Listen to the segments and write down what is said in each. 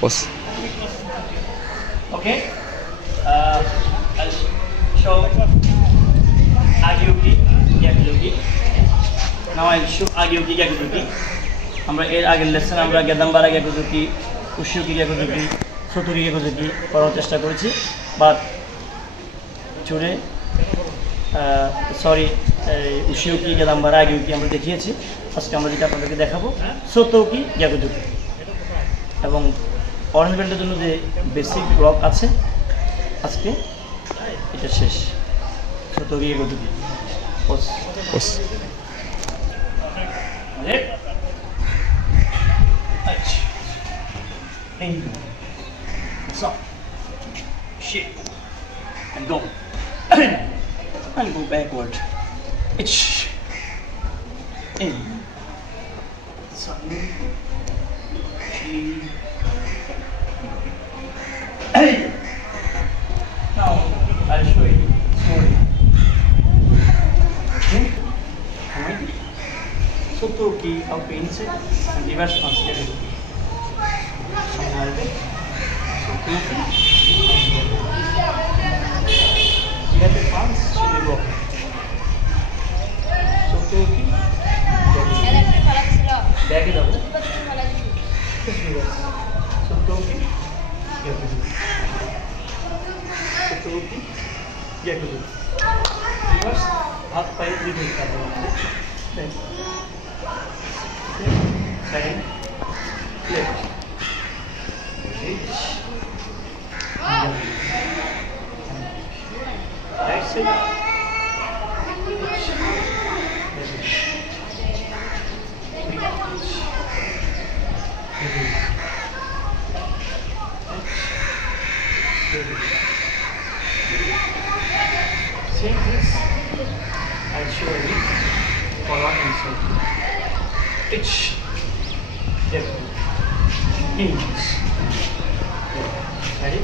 Pause. Okay. I'll show Agyuki, Gyakuzuki. Now I'll show Agyuki, Gyakuzuki. আমরা এর আগের লেসন আমরা গেদাম্বারা গ্যাকুজুকি, উশিউকি গ্যাকুজুকি, সতুরি গ্যাকুজুকি করার চেষ্টা করেছি, বাট চুরে উশিউকি, গেদাম্বারা, আগ্যুকি আমরা দেখিয়েছি। আজকে আমরা যেটা আপনাদেরকে দেখাবো সতোকি গ্যাকুজুকি, এবং অরেঞ্জ বেল্টের জন্য যে বেসিক ব্লক আছে আজকে এটা শেষ। সতোকি গ্যাকুজুকি। Pause. In, stop, shift, and go, and go backward. Itch, in, sun, now I'll show you slowly. Okay, point, Sotoki out to inside and reverse translate. हाथ पैर रिलीज कर दो, second left, right side, same this I'll show you for one inside. Itch, hinge, ready?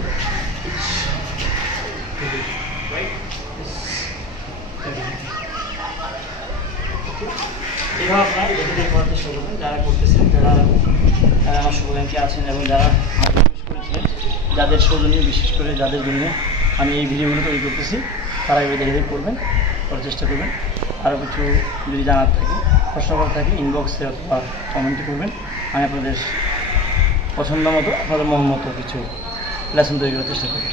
Itch, right? This, এভাবে আপনারা দেখে করতে শুরু করবেন, যারা করতেছেন, যারা আমার শুভাকাঙ্ক্ষী আছেন এবং যারা ইউজ করেছিলেন, যাদের সৌজন্য বিশেষ করে যাদের জন্য আমি এই ভিডিওগুলো তৈরি করতেছি, তারা এভাবে দেখে করবেন, করার চেষ্টা করবেন। আরও কিছু যদি জানার থাকে, প্রশ্ন করার থাকে, ইনবক্সে অথবা কমেন্টে করবেন। আমি আপনাদের পছন্দ মতো, আপনাদের মন মতো কিছু লেসন তৈরি করার চেষ্টা করব।